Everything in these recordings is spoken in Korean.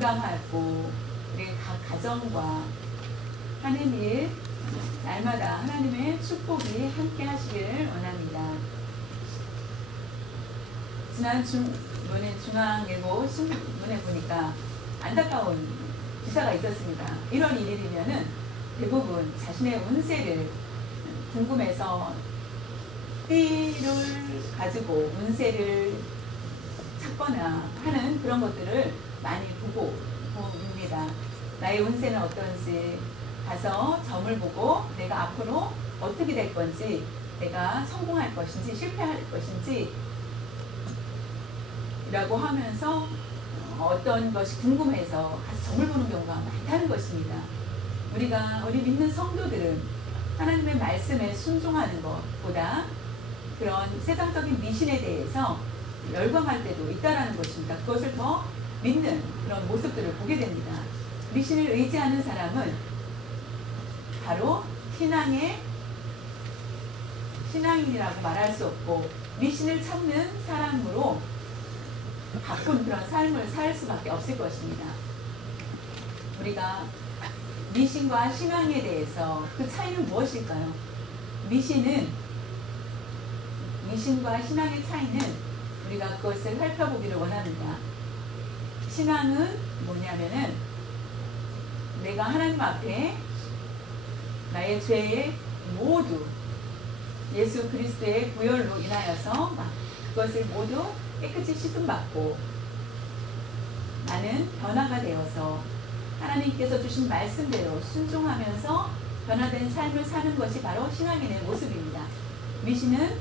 건강하고 우리 각 가정과 하는 일 날마다 하나님의 축복이 함께 하시길 원합니다. 지난 중앙일보 신문에 보니까 안타까운 기사가 있었습니다. 1월 1일이면은 대부분 자신의 운세를 궁금해서 띠를 가지고 운세를 찾거나 하는 그런 것들을 많이 보고 봅니다. 나의 운세는 어떤지 가서 점을 보고 내가 앞으로 어떻게 될 건지, 내가 성공할 것인지 실패할 것인지 라고 하면서 어떤 것이 궁금해서 가서 점을 보는 경우가 많다는 것입니다. 우리 믿는 성도들은 하나님의 말씀에 순종하는 것보다 그런 세상적인 미신에 대해서 열광할 때도 있다라는 것입니다. 그것을 더 믿는 그런 모습들을 보게 됩니다. 미신을 의지하는 사람은 바로 신앙인이라고 말할 수 없고 미신을 찾는 사람으로 바쁜 그런 삶을 살 수밖에 없을 것입니다. 우리가 미신과 신앙에 대해서 그 차이는 무엇일까요? 미신과 신앙의 차이는 우리가 그것을 살펴보기를 원합니다. 신앙은 뭐냐면은 내가 하나님 앞에 나의 죄의 모두 예수 그리스도의 보혈로 인하여서 그것을 모두 깨끗이 씻음받고 나는 변화가 되어서 하나님께서 주신 말씀대로 순종하면서 변화된 삶을 사는 것이 바로 신앙인의 모습입니다. 미신은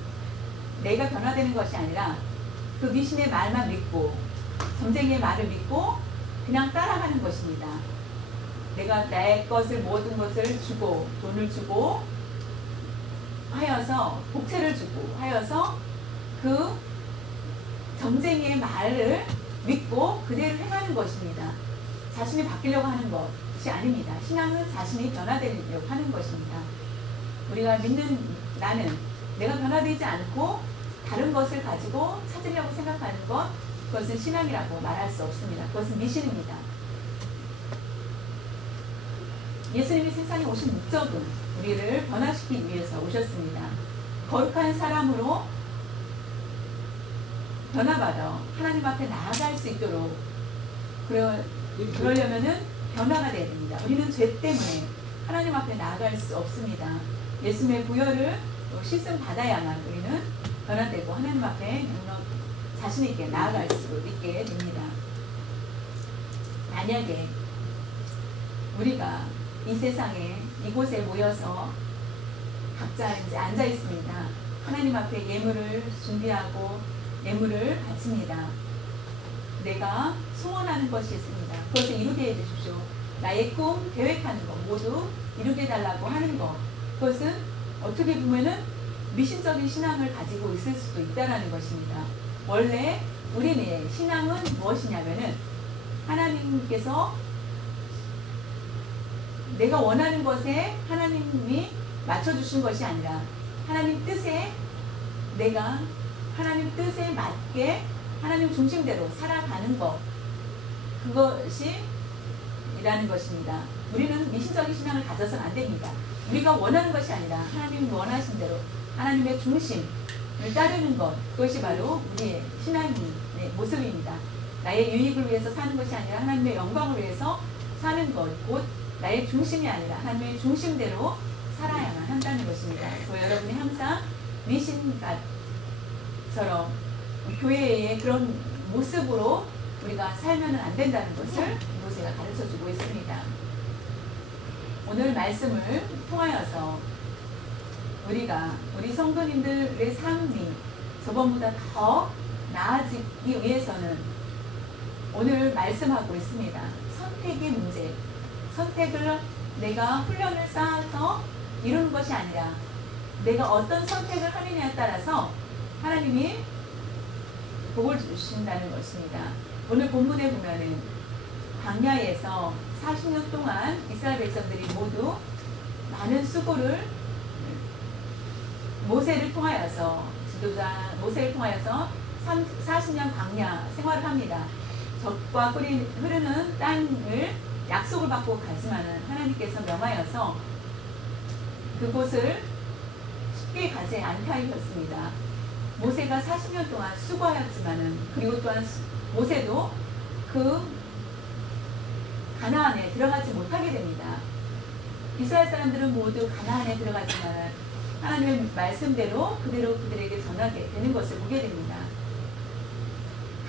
내가 변화되는 것이 아니라 그 미신의 말만 믿고 점쟁이의 말을 믿고 그냥 따라가는 것입니다. 내가 나의 것을 모든 것을 주고 돈을 주고 하여서 복채를 주고 하여서 그 점쟁이의 말을 믿고 그대로 행하는 것입니다. 자신이 바뀌려고 하는 것이 아닙니다. 신앙은 자신이 변화되려고 하는 것입니다. 우리가 믿는 나는 내가 변화되지 않고 다른 것을 가지고 찾으려고 생각하는 것, 그것은 신앙이라고 말할 수 없습니다. 그것은 미신입니다. 예수님이 세상에 오신 목적은 우리를 변화시키기 위해서 오셨습니다. 거룩한 사람으로 변화받아 하나님 앞에 나아갈 수 있도록 그러려면은 변화가 돼야 됩니다. 우리는 죄 때문에 하나님 앞에 나아갈 수 없습니다. 예수님의 보혈을 씻음 받아야만 우리는 변화되고 하나님 앞에 자신 있게 나아갈 수 있게 됩니다. 만약에 우리가 이 세상에 이곳에 모여서 각자 이제 앉아 있습니다. 하나님 앞에 예물을 준비하고 예물을 바칩니다. 내가 소원하는 것이 있습니다. 그것을 이루게 해주십시오. 나의 꿈, 계획하는 것 모두 이루게 해달라고 하는 것. 그것은 어떻게 보면은 미신적인 신앙을 가지고 있을 수도 있다는 것입니다. 원래 우리의 신앙은 무엇이냐면은 하나님께서 내가 원하는 것에 하나님이 맞춰주신 것이 아니라 하나님 뜻에 내가 하나님 뜻에 맞게 하나님 중심대로 살아가는 것, 그것이 이라는 것입니다. 우리는 미신적인 신앙을 가져서는 안 됩니다. 우리가 원하는 것이 아니라 하나님이 원하신 대로 하나님의 중심을 따르는 것, 그것이 바로 우리의 신앙의 모습입니다. 나의 유익을 위해서 사는 것이 아니라 하나님의 영광을 위해서 사는 것, 곧 나의 중심이 아니라 하나님의 중심대로 살아야만 한다는 것입니다. 그래서 여러분이 항상 미신처럼 교회의 그런 모습으로 우리가 살면 안 된다는 것을 모세가 가르쳐주고 있습니다. 오늘 말씀을 통하여서 우리 성도님들의 삶이 저번보다 더 나아지기 위해서는 오늘 말씀하고 있습니다. 선택의 문제. 선택을 내가 훈련을 쌓아서 이루는 것이 아니라 내가 어떤 선택을 하느냐에 따라서 하나님이 복을 주신다는 것입니다. 오늘 본문에 보면은 광야에서 40년 동안 이스라엘 백성들이 모두 많은 수고를 모세를 통하여서 지도자 모세를 통하여서 40년 광야 생활을 합니다. 적과 꿀이 흐르는 땅을 약속을 받고 가지만은 하나님께서 명하여서 그곳을 쉽게 가지 않게 하셨습니다. 모세가 40년 동안 수고하였지만은, 그리고 또한 모세도 그 가나안에 들어가지 못하게 됩니다. 이스라엘 사람들은 모두 가나안에 들어가지만 하나님의 말씀대로 그대로 그들에게 전하게 되는 것을 보게 됩니다.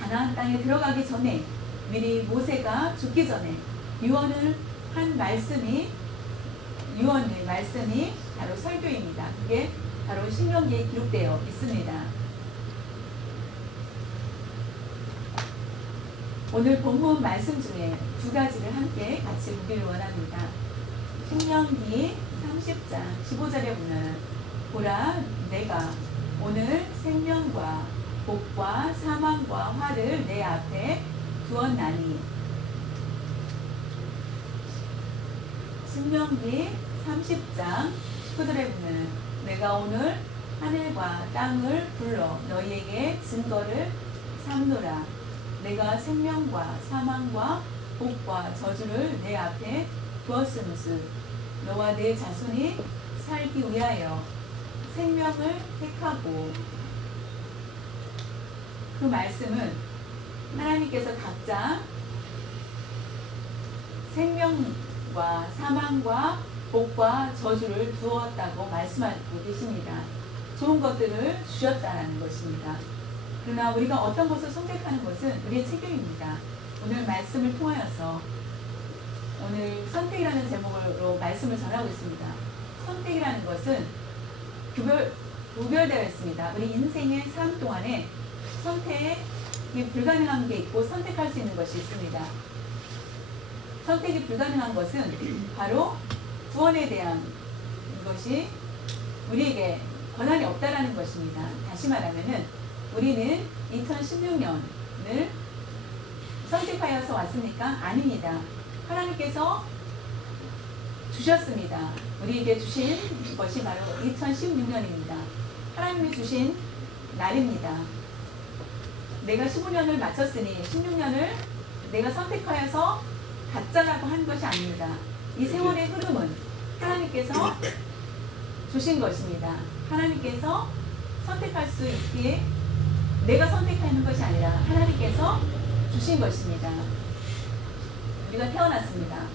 가나안 땅에 들어가기 전에 미리 모세가 죽기 전에 유언을 한 말씀이 바로 설교입니다. 그게 바로 신명기에 기록되어 있습니다. 오늘 본문 말씀 중에 두 가지를 함께 같이 보기를 원합니다. 신명기 30장 15절에 보면, 보라, 내가 오늘 생명과 복과 사망과 화를 내 앞에 두었나니. 신명기 30장 19절에 보면, 내가 오늘 하늘과 땅을 불러 너희에게 증거를 삼노라. 내가 생명과 사망과 복과 저주를 내 앞에 두었음즉 너와 내 자손이 살기 위하여 생명을 택하고. 그 말씀은 하나님께서 각자 생명과 사망과 복과 저주를 두었다고 말씀하고 계십니다. 좋은 것들을 주셨다는 것입니다. 그러나 우리가 어떤 것을 선택하는 것은 우리의 책임입니다. 오늘 말씀을 통하여서, 오늘 선택이라는 제목으로 말씀을 전하고 있습니다. 선택이라는 것은 구별되어 있습니다. 우리 인생의 삶 동안에 선택이 불가능한 게 있고 선택할 수 있는 것이 있습니다. 선택이 불가능한 것은 바로 구원에 대한 것이 우리에게 권한이 없다라는 것입니다. 다시 말하면은 우리는 2016년을 선택하여서 왔습니까? 아닙니다. 하나님께서 주셨습니다. 우리에게 주신 것이 바로 2016년입니다. 하나님이 주신 날입니다. 내가 15년을 마쳤으니 16년을 내가 선택하여서 갖자라고 한 것이 아닙니다. 이 세월의 흐름은 하나님께서 주신 것입니다. 하나님께서 선택할 수 있기에 내가 선택하는 것이 아니라 하나님께서 주신 것입니다. 우리가 태어났습니다.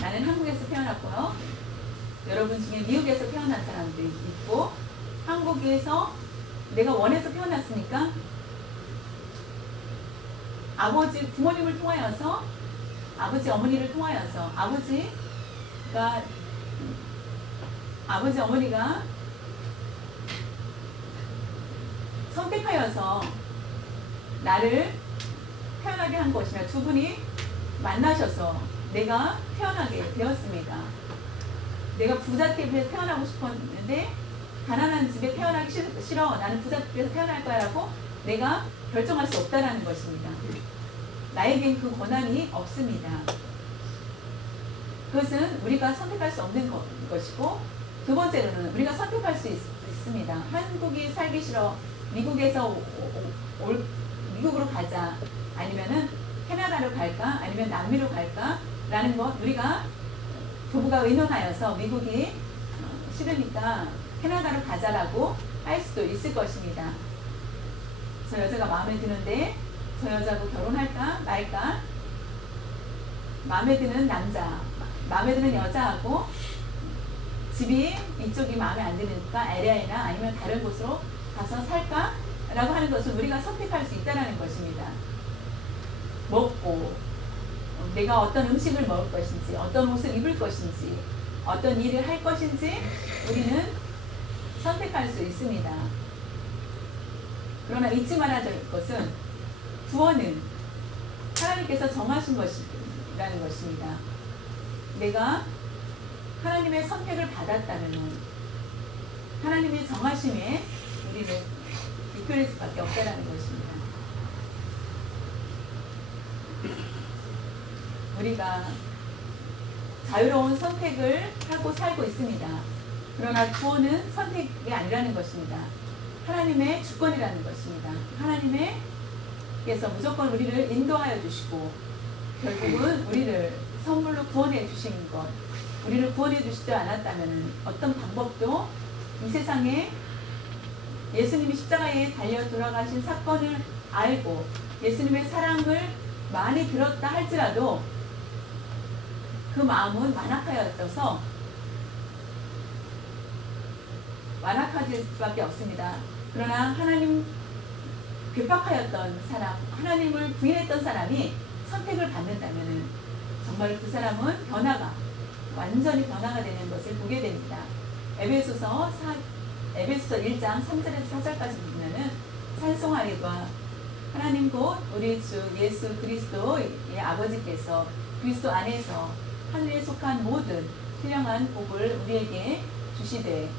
나는 한국에서 태어났고요. 여러분 중에 미국에서 태어난 사람도 있고, 한국에서 내가 원해서 태어났으니까 부모님을 통하여서, 아버지, 어머니를 통하여서, 아버지, 어머니가 선택하여서 나를 태어나게 한 것이며, 두 분이 만나셔서 내가 태어나게 되었습니다. 내가 부자 집에 태어나고 싶었는데 가난한 집에 태어나기 싫어. 나는 부자 집에서 태어날 거야 라고 내가 결정할 수 없다라는 것입니다. 나에겐 그 권한이 없습니다. 그것은 우리가 선택할 수 없는 것이고, 두 번째로는 우리가 선택할 수 있습니다. 한국이 살기 싫어. 미국에서 미국으로 가자. 아니면은 캐나다로 갈까? 아니면 남미로 갈까? 라는 것, 우리가 부부가 의논하여서 미국이 싫으니까 캐나다로 가자라고 할 수도 있을 것입니다. 저 여자가 마음에 드는데 저 여자하고 결혼할까 말까? 마음에 드는 남자, 마음에 드는 여자하고 집이 이쪽이 마음에 안 드니까 LA나 아니면 다른 곳으로 가서 살까? 라고 하는 것을 우리가 선택할 수 있다는 것입니다. 먹고, 내가 어떤 음식을 먹을 것인지, 어떤 옷을 입을 것인지, 어떤 일을 할 것인지 우리는 선택할 수 있습니다. 그러나 잊지 말아야 될 것은 구원은 하나님께서 정하신 것이라는 것입니다. 내가 하나님의 선택을 받았다면 하나님의 정하심에 우리는 이끌릴 수밖에 없다는 것입니다. 우리가 자유로운 선택을 하고 살고 있습니다. 그러나 구원은 선택이 아니라는 것입니다. 하나님의 주권이라는 것입니다. 하나님의 하나님께서 무조건 우리를 인도하여 주시고 결국은 우리를 선물로 구원해 주신 것, 우리를 구원해 주시지 않았다면 어떤 방법도 이 세상에 예수님이 십자가에 달려 돌아가신 사건을 알고 예수님의 사랑을 많이 들었다 할지라도 그 마음은 완악하였어서 완악해질 수밖에 없습니다. 그러나 하나님 괴팍하였던 사람, 하나님을 부인했던 사람이 선택을 받는다면 정말 그 사람은 완전히 변화가 되는 것을 보게 됩니다. 에베소서 1장 3절에서 4절까지 보면은 찬송하리가 하나님 곧 우리 주 예수 그리스도의 아버지께서 그리스도 안에서 하늘에 속한 모든 신령한 복을 우리에게 주시되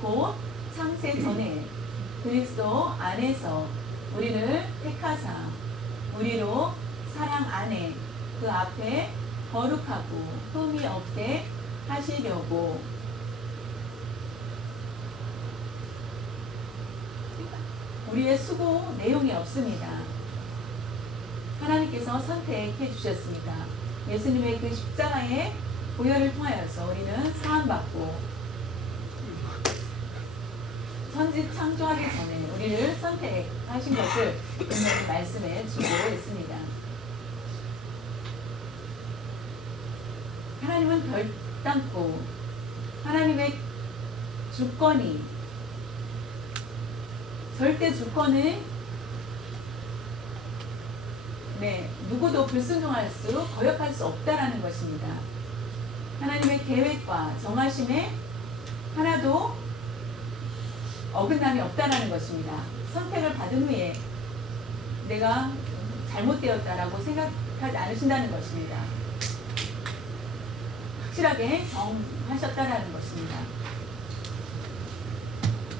곧 창세 전에 그리스도 안에서 우리를 택하사 우리로 사랑 안에 그 앞에 거룩하고 흠이 없게 하시려고. 우리의 수고 내용이 없습니다. 하나님께서 선택해 주셨습니다. 예수님의 그 십자가의 보혈을 통하여서 우리는 사함받고 선지 창조하기 전에 우리를 선택하신 것을 분명히 말씀해 주고 있습니다. 하나님은 결단코 하나님의 주권이 절대 주권을 누구도 불순종할 수 거역할 수 없다라는 것입니다. 하나님의 계획과 정하심에 하나도 어긋남이 없다라는 것입니다. 선택을 받은 후에 내가 잘못되었다라고 생각하지 않으신다는 것입니다. 확실하게 정하셨다라는 것입니다.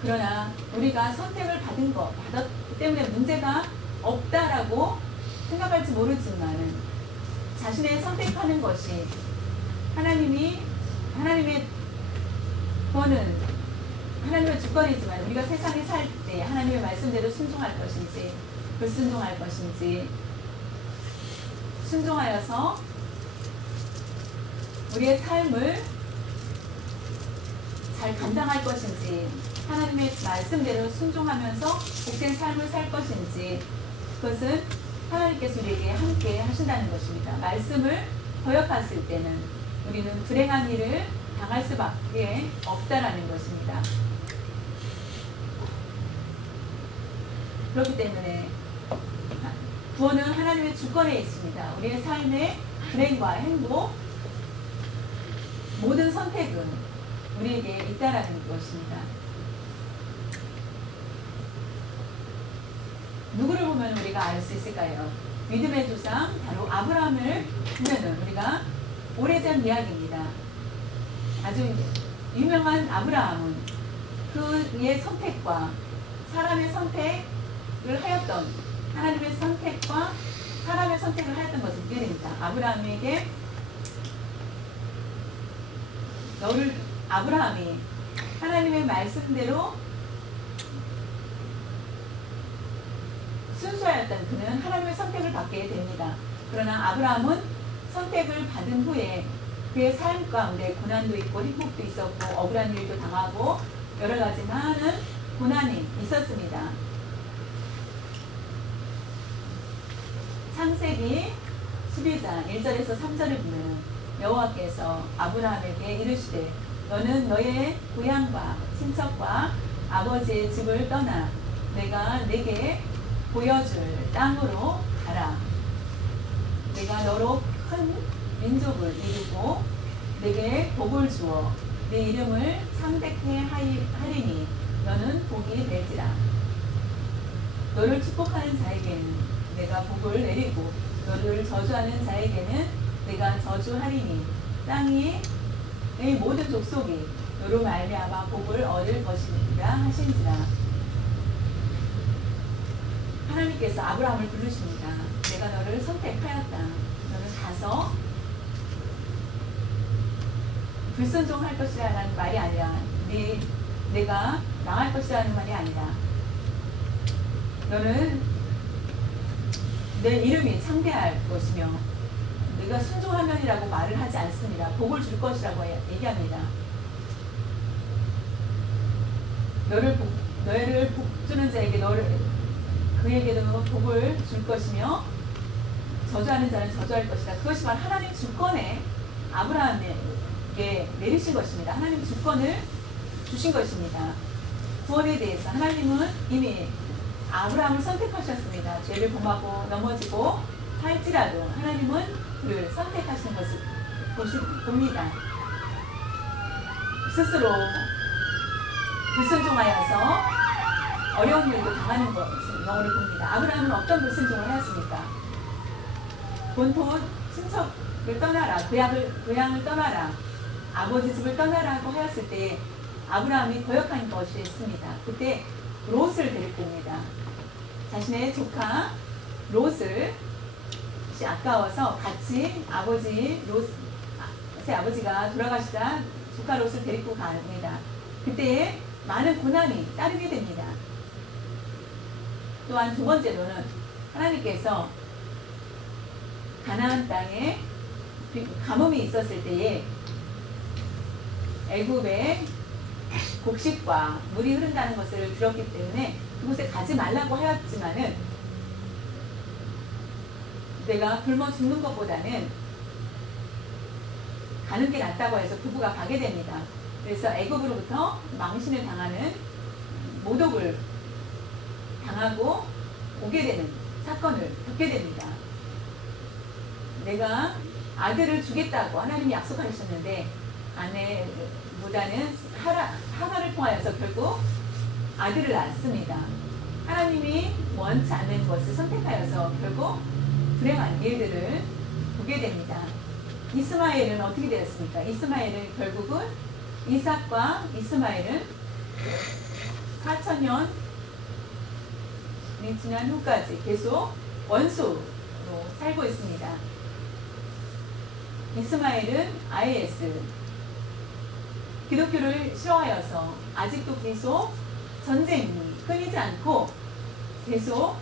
그러나 우리가 선택을 받았기 때문에 문제가 없다라고 생각할지 모르지만 자신의 선택하는 것이 하나님의 구원은 하나님의 주권이지만 우리가 세상에 살 때 하나님의 말씀대로 순종할 것인지 불순종할 것인지 순종하여서 우리의 삶을 잘 감당할 것인지 하나님의 말씀대로 순종하면서 복된 삶을 살 것인지 그것은 하나님께서 우리에게 함께 하신다는 것입니다. 말씀을 거역했을 때는 우리는 불행한 일을 당할 수밖에 없다라는 것입니다. 그렇기 때문에 구원은 하나님의 주권에 있습니다. 우리의 삶의 불행과 행복 모든 선택은 우리에게 있다라는 것입니다. 누구를 보면 우리가 알 수 있을까요? 믿음의 조상 바로 아브라함을 보면은 우리가 오래전 이야기입니다. 아주 유명한 아브라함은 그의 선택과 사람의 선택을 하였던 하나님의 선택과 사람의 선택을 하였던 것을 보게 됩니다. 아브라함이 하나님의 말씀대로 순수하였던 그는 하나님의 선택을 받게 됩니다. 그러나 아브라함은 선택을 받은 후에 그의 삶 가운데 고난도 있고 행복도 있었고 억울한 일도 당하고 여러 가지 많은 고난이 있었습니다. 창세기 12장 1절에서 3절을 보면 여호와께서 아브라함에게 이르시되 너는 너의 고향과 친척과 아버지의 집을 떠나 내가 네게 보여줄 땅으로 가라. 내가 너로 큰 민족을 이루고 네게 복을 주어 네 이름을 창대케 하리니 너는 복이 될지라. 너를 축복하는 자에게는 내가 복을 내리고 너를 저주하는 자에게는 내가 저주하리니 땅의 모든 족속이 너로 말미암아 복을 얻을 것이니라 하신지라. 하나님께서 아브라함을 부르십니다. 내가 너를 선택하였다. 너는 가서 불순종할 것이라는 말이 아니라 내가 망할 것이라는 말이 아니라 너는 내 이름이 창대할 것이며 네가 순종하면이라고 말을 하지 않습니다. 복을 줄 것이라고 얘기합니다. 너를 복주는 자에게 그에게도 복을 줄 것이며 저주하는 자는 저주할 것이다. 그것이 바로 하나님 주권에 아브라함에게 내리신 것입니다. 하나님 주권을 주신 것입니다. 구원에 대해서 하나님은 이미 아브라함을 선택하셨습니다. 죄를 범하고 넘어지고 할지라도 하나님은 그를 선택하시는 것을 봅니다. 스스로 불순종하여서 어려운 일도 당하는 것을 영어를 봅니다. 아브라함은 어떤 불순종을 하였습니까? 본토 친척을 떠나라, 고향을 떠나라, 아버지 집을 떠나라고 하였을 때 아브라함이 거역한 것이 있습니다. 그때 롯을 데리고 옵니다. 자신의 조카 롯을 아까워서 같이 제 아버지가 돌아가시자 조카 롯을 데리고 갑니다. 그때 많은 고난이 따르게 됩니다. 또한 두 번째로는 하나님께서 가나안 땅에 가뭄이 있었을 때에 애굽에 곡식과 물이 흐른다는 것을 들었기 때문에 그곳에 가지 말라고 하였지만은 내가 굶어 죽는 것보다는 가는 게 낫다고 해서 부부가 가게 됩니다. 그래서 애굽으로부터 망신을 당하는 모독을 당하고 오게 되는 사건을 겪게 됩니다. 내가 아들을 주겠다고 하나님이 약속하셨는데 아내보다는 하가를 통하여서 결국 아들을 낳습니다. 하나님이 원치 않는 것을 선택하여서 결국 불행한 일들을 보게 됩니다. 이스마엘은 어떻게 되었습니까? 이스마엘은 결국은 이삭과 이스마엘은 4,000년이 지난 후까지 계속 원수로 살고 있습니다. 이스마엘은 IS 기독교를 싫어하여서 아직도 계속 전쟁이 끊이지 않고 계속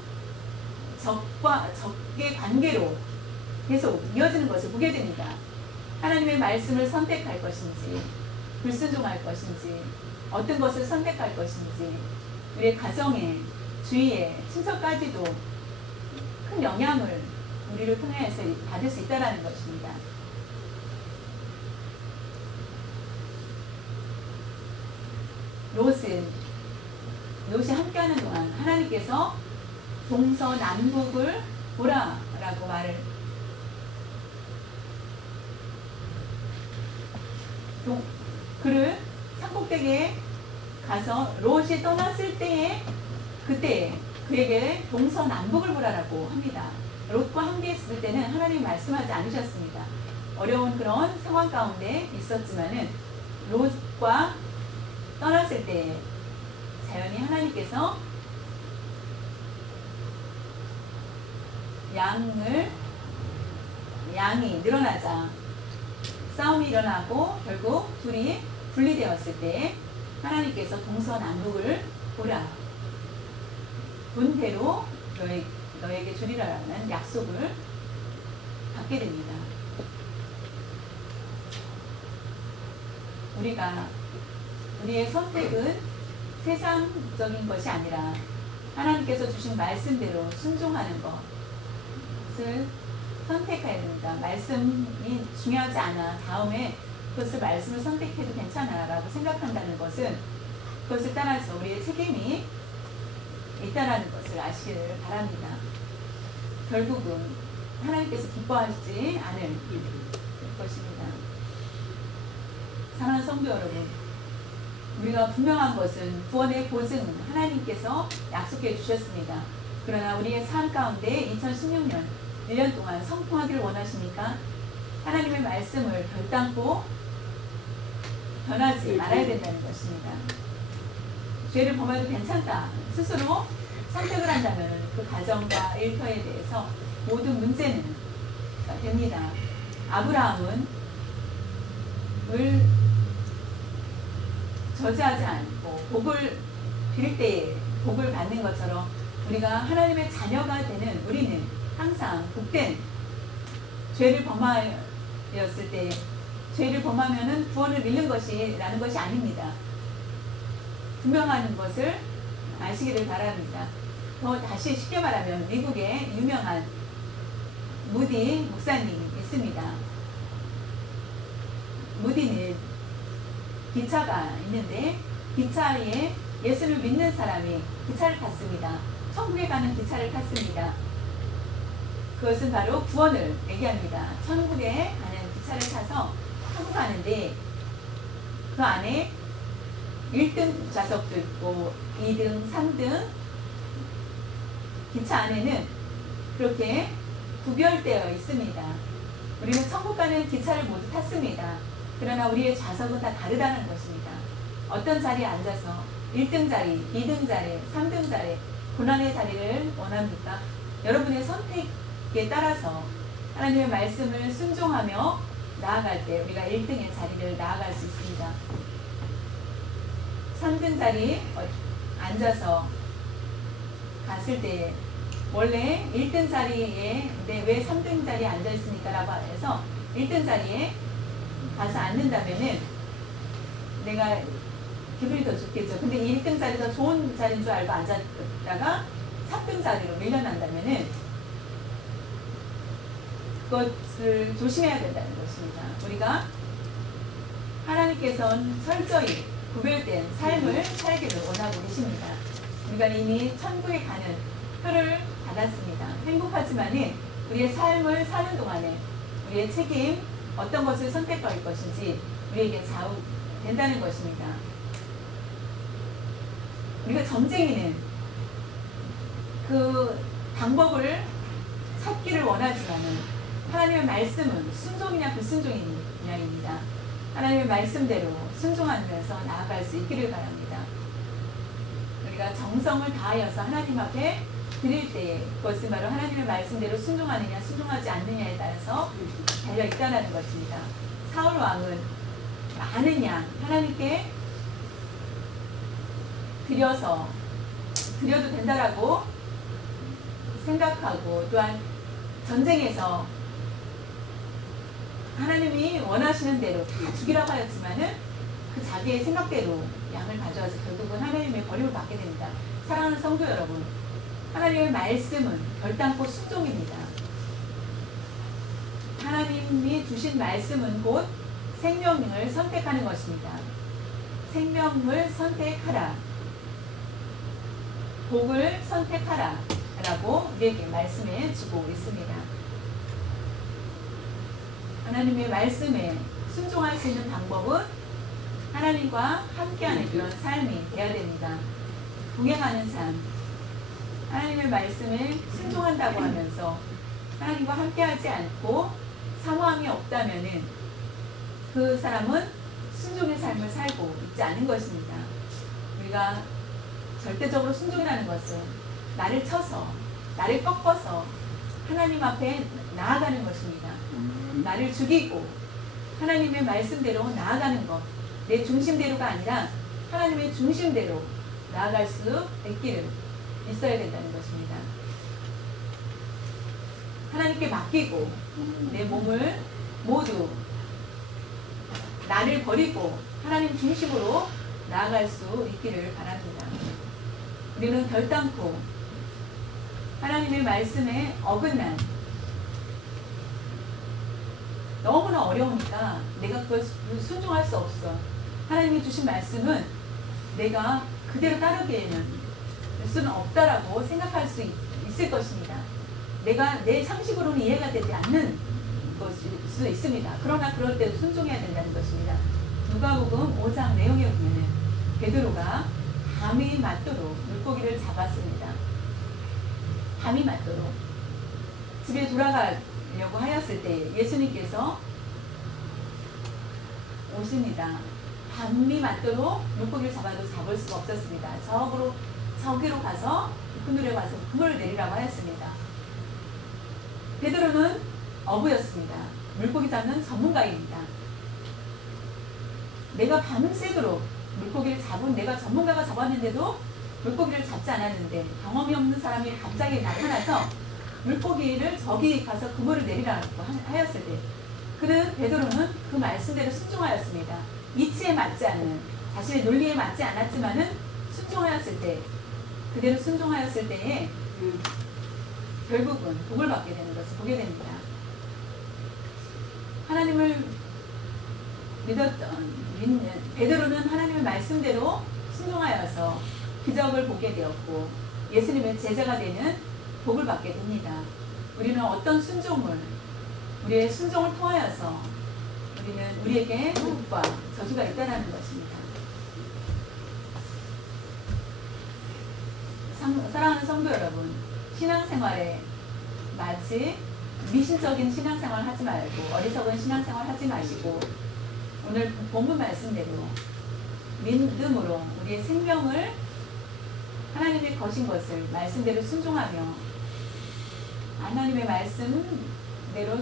적의 관계로 계속 이어지는 것을 보게 됩니다. 하나님의 말씀을 선택할 것인지 불순종할 것인지 어떤 것을 선택할 것인지 우리의 가정에 주위에 친척까지도 큰 영향을 우리를 통해서 받을 수 있다는 것입니다. 롯이 함께하는 동안 하나님께서 동서남북을 보라라고 말을 그를 산꼭대기에 가서 롯이 떠났을 때에 그때 그에게 동서남북을 보라라고 합니다. 롯과 함께 있을 때는 하나님이 말씀하지 않으셨습니다. 어려운 그런 상황 가운데 있었지만은 롯과 떠났을 때 자연히 하나님께서 양이 늘어나자 싸움이 일어나고 결국 둘이 분리되었을 때 하나님께서 동서남북을 보라 본대로 너에게 주리라라는 약속을 받게 됩니다. 우리의 선택은 세상적인 것이 아니라 하나님께서 주신 말씀대로 순종하는 것을 선택해야 됩니다. 말씀이 중요하지 않아 다음에 그것을 말씀을 선택해도 괜찮아 라고 생각한다는 것은 그것을 따라서 우리의 책임이 있다라는 것을 아시기를 바랍니다. 결국은 하나님께서 기뻐하시지 않을 것입니다. 사랑하는 성도 여러분, 우리가 분명한 것은 구원의 보증 하나님께서 약속해 주셨습니다. 그러나 우리의 삶 가운데 2016년 1년 동안 성공하기를 원하십니까? 하나님의 말씀을 결단코 변하지 말아야 된다는 것입니다. 죄를 범해도 괜찮다 스스로 선택을 한다면 그 가정과 일터에 대해서 모든 문제는 됩니다. 아브라함은 저지하지 않고 복을 빌 때에 복을 받는 것처럼 우리가 하나님의 자녀가 되는 우리는 항상 복된 죄를 범하였을 때 죄를 범하면은 구원을 잃는 것이라는 것이 아닙니다. 분명한 것을 아시기를 바랍니다. 더 다시 쉽게 말하면 미국의 유명한 무디 목사님이 있습니다. 무디는 기차가 있는데 기차에 예수를 믿는 사람이 기차를 탔습니다. 천국에 가는 기차를 탔습니다. 그것은 바로 구원을 얘기합니다. 천국에 가는 기차를 타서 타고 가는데 그 안에 1등 좌석도 있고 2등, 3등 기차 안에는 그렇게 구별되어 있습니다. 우리는 천국 가는 기차를 모두 탔습니다. 그러나 우리의 좌석은 다 다르다는 것입니다. 어떤 자리에 앉아서 1등 자리, 2등 자리, 3등 자리, 고난의 자리를 원합니까? 여러분의 선택에 따라서 하나님의 말씀을 순종하며 나아갈 때 우리가 1등의 자리를 나아갈 수 있습니다. 3등 자리에 앉아서 갔을 때 원래 1등 자리에 왜 3등 자리에 앉아 있습니까? 라고 해서 1등 자리에 가서 앉는다면은 내가 기분이 더 좋겠죠. 근데 1등 자리 더 좋은 자리인 줄 알고 앉았다가 3등 자리로 밀려난다면은 그것을 조심해야 된다는 것입니다. 우리가 하나님께서는 철저히 구별된 삶을 살기를 원하고 계십니다. 우리가 이미 천국에 가는 표를 받았습니다. 행복하지만은 우리의 삶을 사는 동안에 우리의 책임, 어떤 것을 선택할 것인지 우리에게 좌우된다는 것입니다. 우리가 점쟁이는 그 방법을 찾기를 원하지만은 하나님의 말씀은 순종이냐 불순종이냐입니다. 하나님의 말씀대로 순종하면서 나아갈 수 있기를 바랍니다. 우리가 정성을 다하여서 하나님 앞에 드릴 때에 그것은 바로 하나님의 말씀대로 순종하느냐 순종하지 않느냐에 따라서 달려있다는 것입니다. 사울 왕은 많은 양 하나님께 드려도 된다라고 생각하고 또한 전쟁에서 하나님이 원하시는 대로 다 죽이라고 하였지만은 그 자기의 생각대로 양을 가져와서 결국은 하나님의 버림을 받게 됩니다. 사랑하는 성도 여러분, 하나님의 말씀은 결단코 순종입니다. 하나님이 주신 말씀은 곧 생명을 선택하는 것입니다. 생명을 선택하라. 복을 선택하라. 라고 우리에게 말씀해 주고 있습니다. 하나님의 말씀에 순종할 수 있는 방법은 하나님과 함께하는 그런 삶이 되어야 됩니다. 동행하는 삶. 하나님의 말씀에 순종한다고 하면서 하나님과 함께하지 않고 사모함이 없다면은 그 사람은 순종의 삶을 살고 있지 않은 것입니다. 우리가 절대적으로 순종이라는 것은 나를 쳐서, 나를 꺾어서 하나님 앞에 나아가는 것입니다. 나를 죽이고 하나님의 말씀대로 나아가는 것, 내 중심대로가 아니라 하나님의 중심대로 나아갈 수 있기를 있어야 된다는 것입니다. 하나님께 맡기고 내 몸을 모두 나를 버리고 하나님 중심으로 나아갈 수 있기를 바랍니다. 우리는 결단코 하나님의 말씀에 어긋난 너무나 어려우니까 내가 그걸 순종할 수 없어. 하나님이 주신 말씀은 내가 그대로 따르기에는 수는 없다라고 생각할 수 있을 것입니다. 내가 내 상식으로는 이해가 되지 않는 것일 수도 있습니다. 그러나 그럴 때도 순종해야 된다는 것입니다. 누가복음 5장 내용에 보면은 베드로가 밤이 맞도록 물고기를 잡았습니다. 밤이 맞도록 집에 돌아가려고 하였을 때 예수님께서 오십니다. 밤이 맞도록 물고기를 잡아도 잡을 수가 없었습니다. 저기로 가서 그늘에 가서 그물을 내리라고 하였습니다. 베드로는 어부였습니다. 물고기 잡는 전문가입니다. 내가 밤새도록 물고기를 잡은 내가 전문가가 잡았는데도 물고기를 잡지 않았는데 경험이 없는 사람이 갑자기 나타나서 물고기를 저기 가서 그물을 내리라고 하였을 때 그는 베드로는 그 말씀대로 순종하였습니다. 이치에 맞지 않는 자신의 논리에 맞지 않았지만은 순종하였을 때 그대로 순종하였을 때에 결국은 복을 받게 되는 것을 보게 됩니다. 하나님을 믿는 베드로는 하나님의 말씀대로 순종하여서 기적을 보게 되었고 예수님의 제자가 되는 복을 받게 됩니다. 우리는 어떤 순종을 우리의 순종을 통하여서 우리는 우리에게 복과 저주가 있다는 것입니다. 사랑하는 성도 여러분, 신앙생활에 마치 미신적인 신앙생활 하지 말고 어리석은 신앙생활 하지 마시고 오늘 본문 말씀대로 믿음으로 우리의 생명을 하나님의 거신 것을 말씀대로 순종하며 하나님의 말씀대로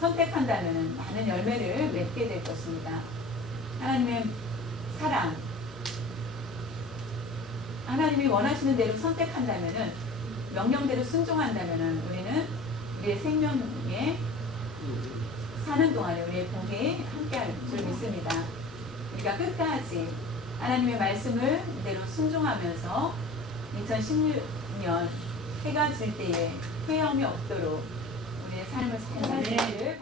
선택한다면 많은 열매를 맺게 될 것입니다. 하나님의 사랑, 하나님이 원하시는 대로 선택한다면 명령대로 순종한다면 우리는 우리의 생명에 사는 동안에 우리의 복이 함께할 줄 믿습니다. 우리가 끝까지 하나님의 말씀을 그대로 순종하면서 2016년 해가 질 때에 회험이 없도록 우리의 삶을 잘 살기를